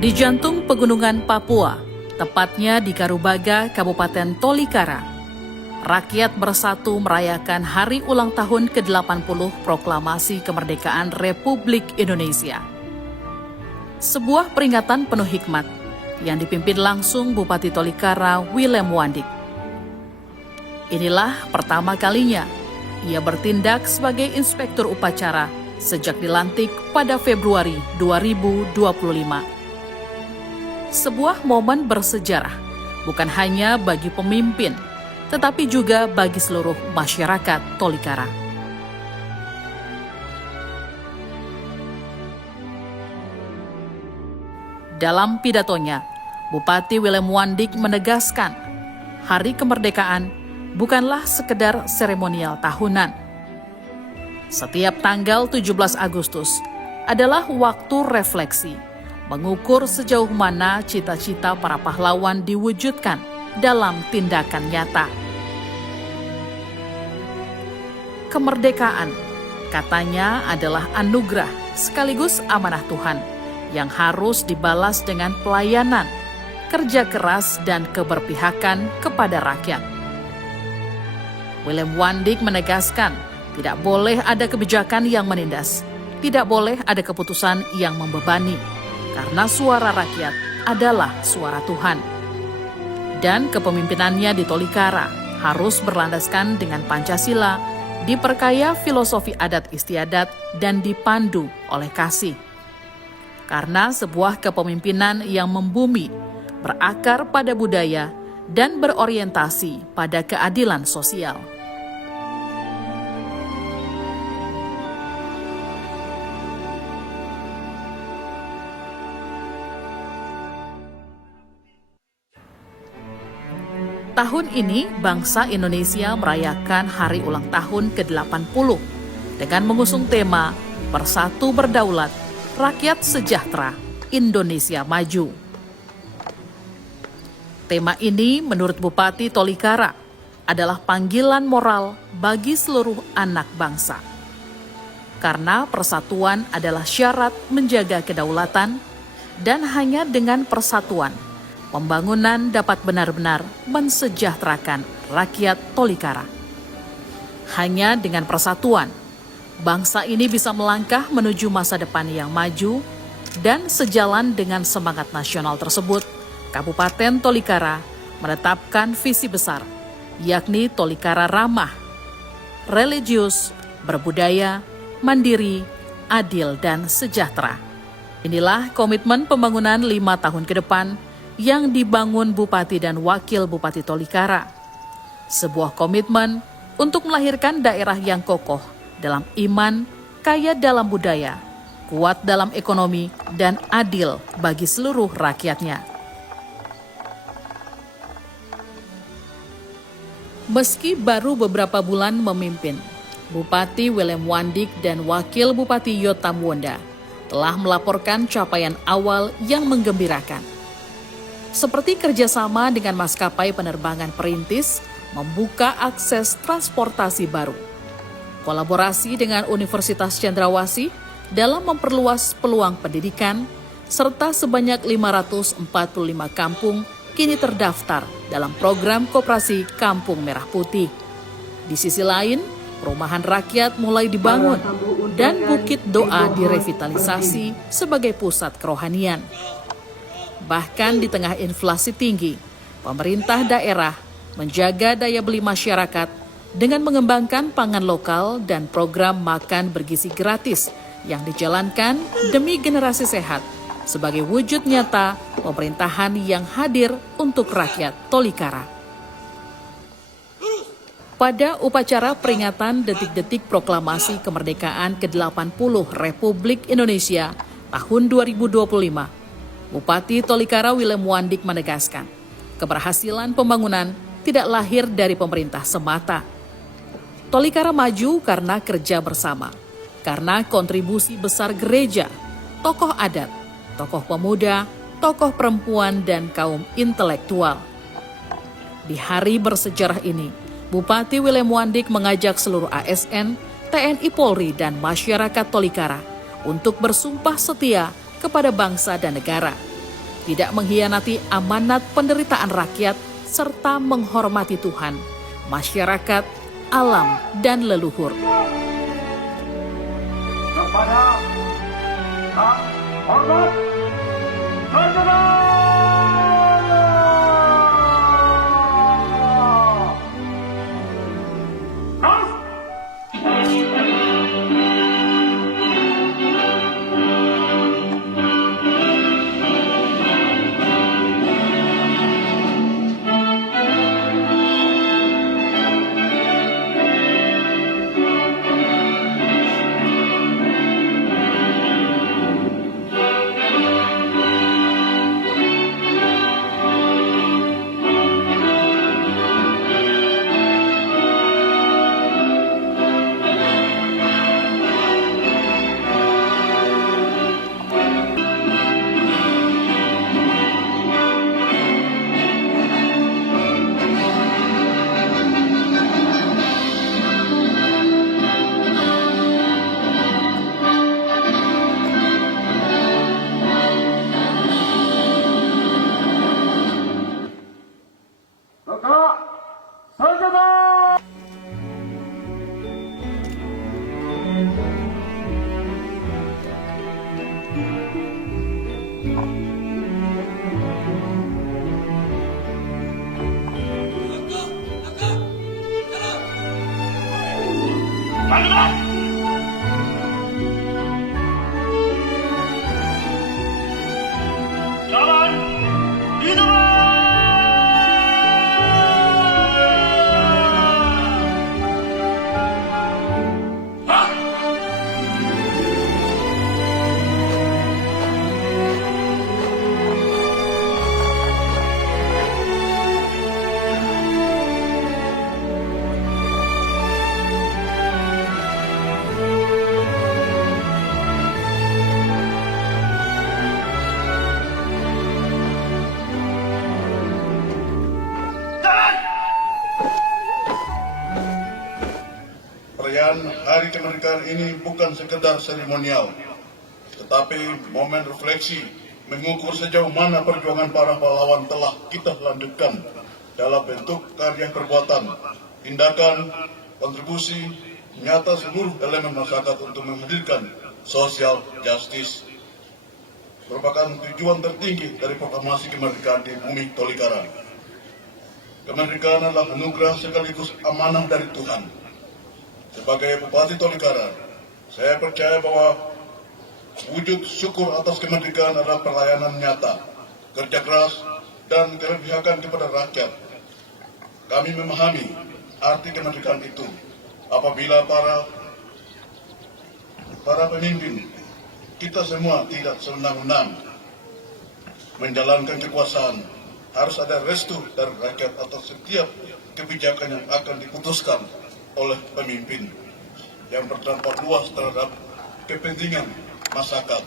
Di jantung pegunungan Papua, tepatnya di Karubaga, Kabupaten Tolikara, rakyat bersatu merayakan hari ulang tahun ke-80 Proklamasi Kemerdekaan Republik Indonesia. Sebuah peringatan penuh hikmat yang dipimpin langsung Bupati Tolikara Willem Wandik. Inilah pertama kalinya ia bertindak sebagai inspektur upacara sejak dilantik pada Februari 2025. Sebuah momen bersejarah, bukan hanya bagi pemimpin, tetapi juga bagi seluruh masyarakat Tolikara. Dalam pidatonya, Bupati Willem Wandik menegaskan, Hari Kemerdekaan bukanlah sekedar seremonial tahunan. Setiap tanggal 17 Agustus adalah waktu refleksi, mengukur sejauh mana cita-cita para pahlawan diwujudkan dalam tindakan nyata. Kemerdekaan, katanya, adalah anugerah sekaligus amanah Tuhan yang harus dibalas dengan pelayanan, kerja keras, dan keberpihakan kepada rakyat. Willem Wandik menegaskan, tidak boleh ada kebijakan yang menindas, tidak boleh ada keputusan yang membebani, karena suara rakyat adalah suara Tuhan. Dan kepemimpinannya di Tolikara harus berlandaskan dengan Pancasila, diperkaya filosofi adat istiadat, dan dipandu oleh kasih. Karena sebuah kepemimpinan yang membumi, berakar pada budaya, dan berorientasi pada keadilan sosial. Tahun ini, bangsa Indonesia merayakan hari ulang tahun ke-80 dengan mengusung tema Bersatu Berdaulat, Rakyat Sejahtera, Indonesia Maju. Tema ini menurut Bupati Tolikara adalah panggilan moral bagi seluruh anak bangsa. Karena persatuan adalah syarat menjaga kedaulatan, dan hanya dengan persatuan pembangunan dapat benar-benar mensejahterakan rakyat Tolikara. Hanya dengan persatuan, bangsa ini bisa melangkah menuju masa depan yang maju, dan sejalan dengan semangat nasional tersebut, Kabupaten Tolikara menetapkan visi besar, yakni Tolikara ramah, religius, berbudaya, mandiri, adil, dan sejahtera. Inilah komitmen pembangunan 5 tahun ke depan yang dibangun Bupati dan Wakil Bupati Tolikara. Sebuah komitmen untuk melahirkan daerah yang kokoh dalam iman, kaya dalam budaya, kuat dalam ekonomi, dan adil bagi seluruh rakyatnya. Meski baru beberapa bulan memimpin, Bupati Willem Wandik dan Wakil Bupati Yotam Wonda telah melaporkan capaian awal yang menggembirakan. Seperti kerjasama dengan maskapai penerbangan perintis, membuka akses transportasi baru, kolaborasi dengan Universitas Cendrawasih dalam memperluas peluang pendidikan, serta sebanyak 545 kampung kini terdaftar dalam program Koperasi Kampung Merah Putih. Di sisi lain, perumahan rakyat mulai dibangun dan Bukit Doa direvitalisasi sebagai pusat kerohanian. Bahkan di tengah inflasi tinggi, pemerintah daerah menjaga daya beli masyarakat dengan mengembangkan pangan lokal dan program makan bergizi gratis yang dijalankan demi generasi sehat sebagai wujud nyata pemerintahan yang hadir untuk rakyat Tolikara. Pada upacara peringatan detik-detik proklamasi kemerdekaan ke-80 Republik Indonesia tahun 2025, Bupati Tolikara Willem Wandik menegaskan, keberhasilan pembangunan tidak lahir dari pemerintah semata. Tolikara maju karena kerja bersama, karena kontribusi besar gereja, tokoh adat, tokoh pemuda, tokoh perempuan, dan kaum intelektual. Di hari bersejarah ini, Bupati Willem Wandik mengajak seluruh ASN, TNI Polri, dan masyarakat Tolikara untuk bersumpah setia kepada bangsa dan negara, tidak mengkhianati amanat penderitaan rakyat, serta menghormati Tuhan, masyarakat, alam, dan leluhur. Kepada tak hormat Sarjana Jalan hidup. Perayaan Hari Kemerdekaan ini bukan sekedar seremonial, tetapi momen refleksi mengukur sejauh mana perjuangan para pahlawan telah kita lanjutkan dalam bentuk karya perbuatan, tindakan, kontribusi nyata seluruh elemen masyarakat untuk menghadirkan social justice. Merupakan tujuan tertinggi dari proklamasi kemerdekaan di bumi Tolikara. Kemerdekaan adalah anugerah sekaligus amanah dari Tuhan. Sebagai Bupati Tolikara, saya percaya bahwa wujud syukur atas kemerdekaan adalah pelayanan nyata, kerja keras, dan keberpihakan kepada rakyat. Kami memahami arti kemerdekaan itu apabila para pemimpin kita semua tidak sewenang-wenang menjalankan kekuasaan. Harus ada restu dari rakyat atas setiap kebijakan yang akan diputuskan oleh pemimpin yang berdampak luas terhadap kepentingan masyarakat.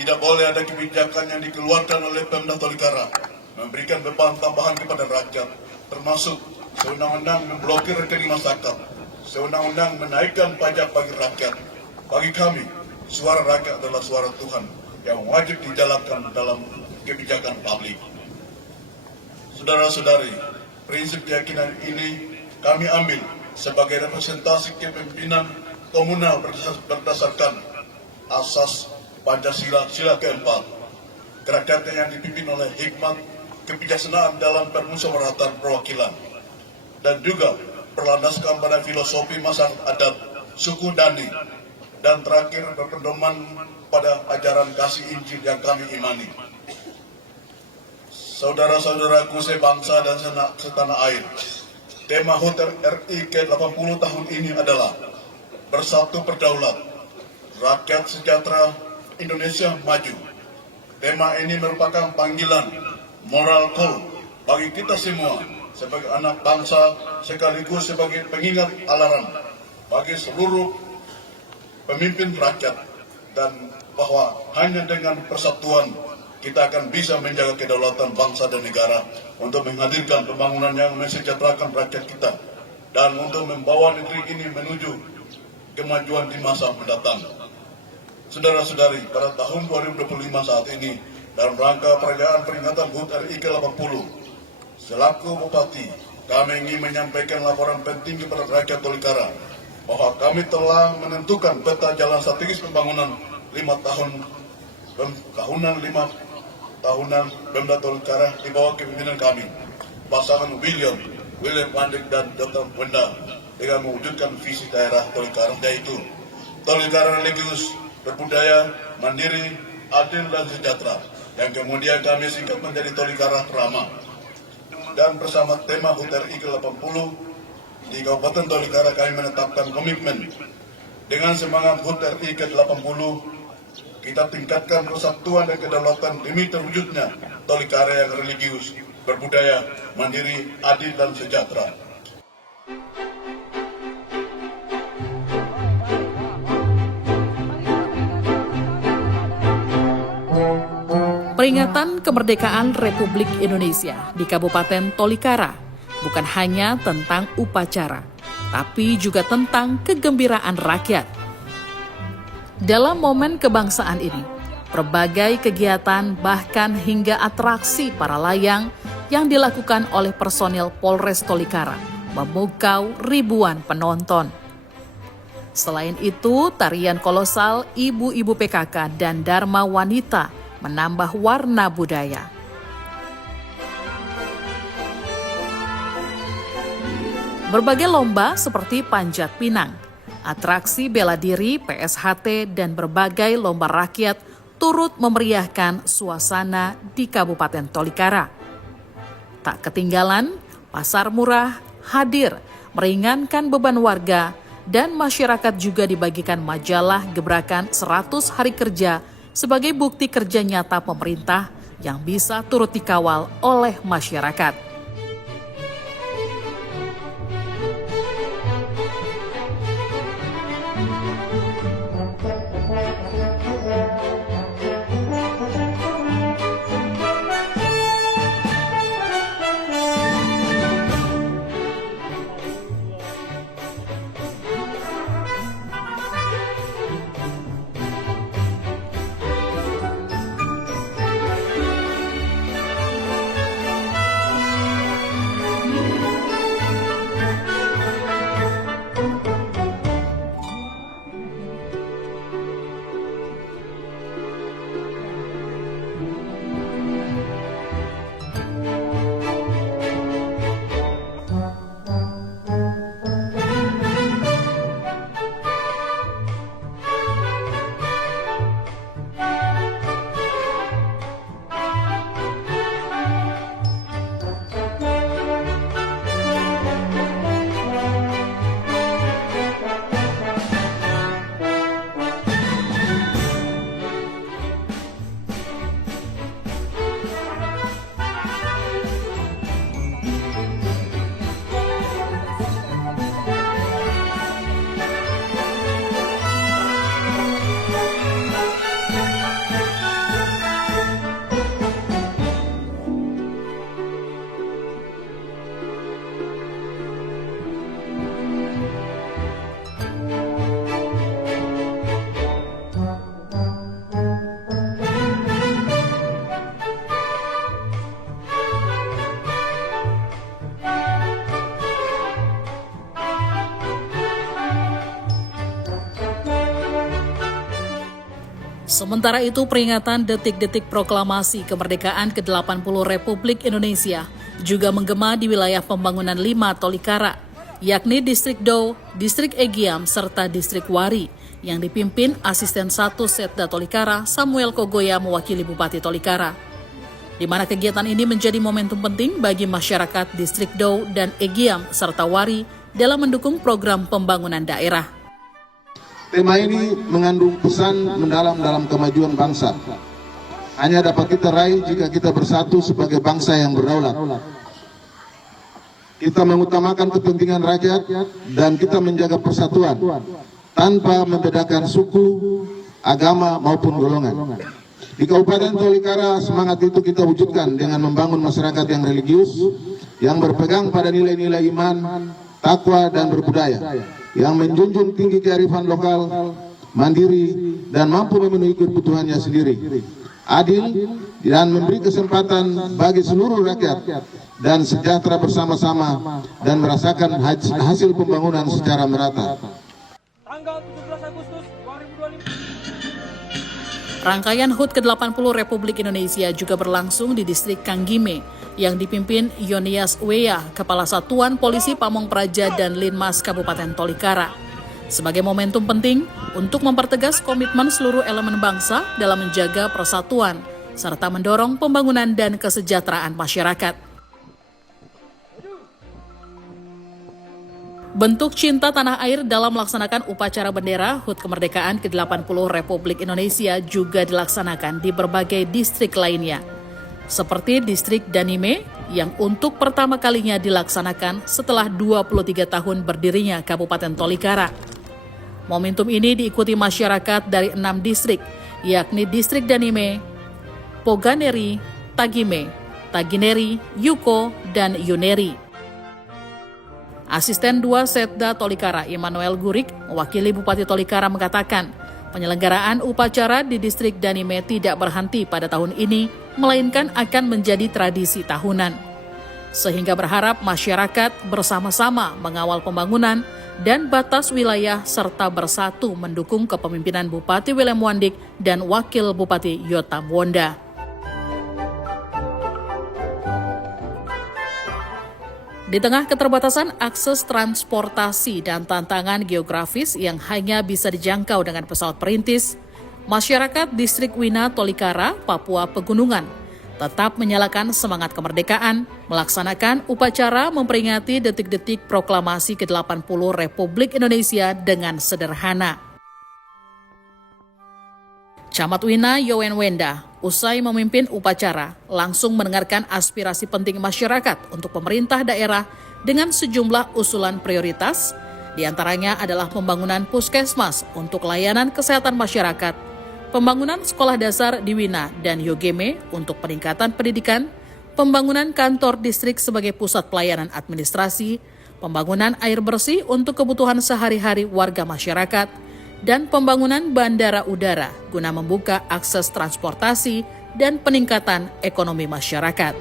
Tidak boleh ada kebijakan yang dikeluarkan oleh Pemda Tolikara memberikan beban tambahan kepada rakyat, termasuk sewenang-wenang memblokir rekening masyarakat, sewenang-wenang menaikkan pajak bagi rakyat. Bagi kami, suara rakyat adalah suara Tuhan yang wajib dijalankan dalam kebijakan publik. Saudara-saudari, prinsip keyakinan ini kami ambil sebagai representasi kepemimpinan komunal berdasarkan asas Pancasila sila keempat, kerakyatan yang dipimpin oleh hikmat kebijaksanaan dalam permusyawaratan perwakilan, dan juga berlandaskan pada filosofi masyarakat adat, suku Dani, dan terakhir berpedoman pada ajaran kasih Injil yang kami imani. Saudara-saudaraku sebangsa dan setanah air, tema HUT RI ke-80 tahun ini adalah Bersatu Berdaulat, Rakyat Sejahtera, Indonesia Maju. Tema ini merupakan panggilan moral call bagi kita semua sebagai anak bangsa, sekaligus sebagai pengingat alarm bagi seluruh pemimpin rakyat, dan bahwa hanya dengan persatuan kita akan bisa menjaga kedaulatan bangsa dan negara untuk menghadirkan pembangunan yang mensejahterakan rakyat kita dan untuk membawa negeri ini menuju kemajuan di masa mendatang. saudara-saudari, pada tahun 2025 saat ini, dalam rangka perayaan peringatan HUT RI ke-80, selaku Bupati, kami ingin menyampaikan laporan penting kepada rakyat Tolikara bahwa kami telah menentukan peta jalan strategis pembangunan 5 tahunan Pemda Tolikara di bawah kepemimpinan kami, pasangan William Wandik dan Dr. Wenda, dengan mewujudkan visi daerah Tolikara, yaitu Tolikara religius, berbudaya, mandiri, adil dan sejahtera, yang kemudian kami singkat menjadi Tolikara ramah. Dan bersama tema HUT RI ke-80 di Kabupaten Tolikara, kami menetapkan komitmen dengan semangat HUT RI ke-80, kita tingkatkan persatuan dan kedaulatan demi terwujudnya Tolikara yang religius, berbudaya, mandiri, adil dan sejahtera. Peringatan kemerdekaan Republik Indonesia di Kabupaten Tolikara bukan hanya tentang upacara, tapi juga tentang kegembiraan rakyat. Dalam momen kebangsaan ini, berbagai kegiatan bahkan hingga atraksi para layang yang dilakukan oleh personil Polres Tolikara memukau ribuan penonton. Selain itu, tarian kolosal ibu-ibu PKK dan Dharma Wanita menambah warna budaya. Berbagai lomba seperti panjat pinang, atraksi bela diri, PSHT, dan berbagai lomba rakyat turut memeriahkan suasana di Kabupaten Tolikara. Tak ketinggalan, pasar murah hadir meringankan beban warga, dan masyarakat juga dibagikan majalah gebrakan 100 hari kerja sebagai bukti kerja nyata pemerintah yang bisa turut dikawal oleh masyarakat. Sementara itu, peringatan detik-detik proklamasi kemerdekaan ke-80 Republik Indonesia juga menggema di wilayah pembangunan 5 Tolikara, yakni Distrik Dau, Distrik Egiam, serta Distrik Wari, yang dipimpin Asisten 1 Setda Tolikara Samuel Kogoya mewakili Bupati Tolikara. Di mana kegiatan ini menjadi momentum penting bagi masyarakat Distrik Dau dan Egiam serta Wari dalam mendukung program pembangunan daerah. Tema ini mengandung pesan mendalam dalam kemajuan bangsa. Hanya dapat kita raih jika kita bersatu sebagai bangsa yang berdaulat. Kita mengutamakan kepentingan rakyat dan kita menjaga persatuan tanpa membedakan suku, agama maupun golongan. Di Kabupaten Tolikara, semangat itu kita wujudkan dengan membangun masyarakat yang religius, yang berpegang pada nilai-nilai iman, takwa dan berbudaya, yang menjunjung tinggi kearifan lokal, mandiri, dan mampu memenuhi kebutuhannya sendiri. Adil dan memberi kesempatan bagi seluruh rakyat dan sejahtera bersama-sama dan merasakan hasil pembangunan secara merata. Tanggal 17 Agustus 2025. Rangkaian HUT ke-80 Republik Indonesia juga berlangsung di distrik Kanggime yang dipimpin Yonias Weah, Kepala Satuan Polisi Pamong Praja dan Linmas Kabupaten Tolikara. Sebagai momentum penting untuk mempertegas komitmen seluruh elemen bangsa dalam menjaga persatuan serta mendorong pembangunan dan kesejahteraan masyarakat. Bentuk cinta tanah air dalam melaksanakan upacara bendera HUT Kemerdekaan ke-80 Republik Indonesia juga dilaksanakan di berbagai distrik lainnya, seperti distrik Danime yang untuk pertama kalinya dilaksanakan setelah 23 tahun berdirinya Kabupaten Tolikara. Momentum ini diikuti masyarakat dari 6 distrik, yakni distrik Danime, Poganeri, Tagime, Tagineri, Yuko, dan Yuneri. Asisten 2 Setda Tolikara Immanuel Gurik, mewakili Bupati Tolikara mengatakan, penyelenggaraan upacara di distrik Danime tidak berhenti pada tahun ini, melainkan akan menjadi tradisi tahunan. Sehingga berharap masyarakat bersama-sama mengawal pembangunan dan batas wilayah serta bersatu mendukung kepemimpinan Bupati Willem Wandik dan Wakil Bupati Yotam Wonda. Di tengah keterbatasan akses transportasi dan tantangan geografis yang hanya bisa dijangkau dengan pesawat perintis, masyarakat distrik Wina Tolikara, Papua Pegunungan, tetap menyalakan semangat kemerdekaan, melaksanakan upacara memperingati detik-detik proklamasi ke-80 Republik Indonesia dengan sederhana. Camat Wina Yowen Wenda, usai memimpin upacara, langsung mendengarkan aspirasi penting masyarakat untuk pemerintah daerah dengan sejumlah usulan prioritas, diantaranya adalah pembangunan puskesmas untuk layanan kesehatan masyarakat, pembangunan sekolah dasar di Wina dan Yogeme untuk peningkatan pendidikan, pembangunan kantor distrik sebagai pusat pelayanan administrasi, pembangunan air bersih untuk kebutuhan sehari-hari warga masyarakat, dan pembangunan bandara udara guna membuka akses transportasi dan peningkatan ekonomi masyarakat.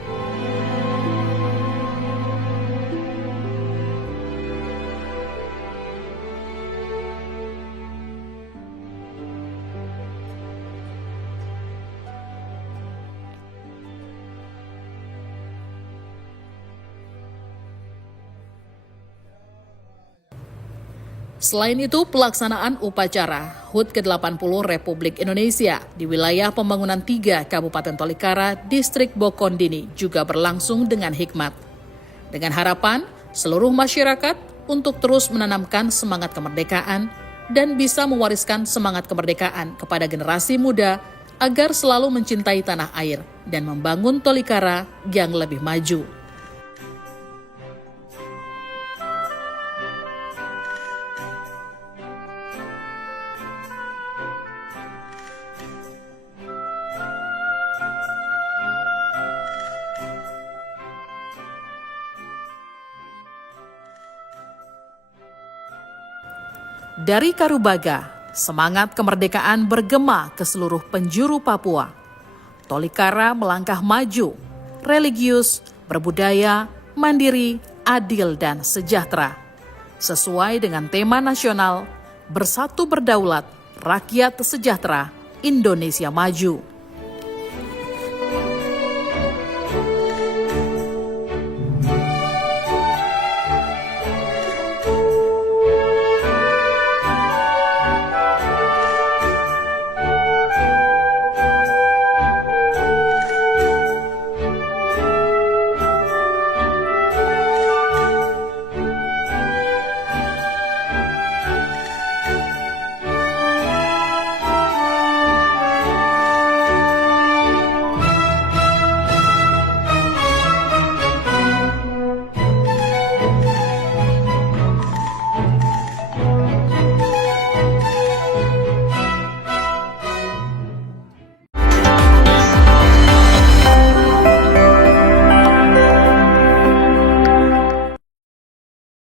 Selain itu, pelaksanaan upacara HUT ke-80 Republik Indonesia di wilayah pembangunan 3 Kabupaten Tolikara, Distrik Bokondini juga berlangsung dengan hikmat. Dengan harapan seluruh masyarakat untuk terus menanamkan semangat kemerdekaan dan bisa mewariskan semangat kemerdekaan kepada generasi muda agar selalu mencintai tanah air dan membangun Tolikara yang lebih maju. Dari Karubaga, semangat kemerdekaan bergema ke seluruh penjuru Papua. Tolikara melangkah maju, religius, berbudaya, mandiri, adil, dan sejahtera. Sesuai dengan tema nasional, Bersatu Berdaulat, Rakyat Sejahtera, Indonesia Maju.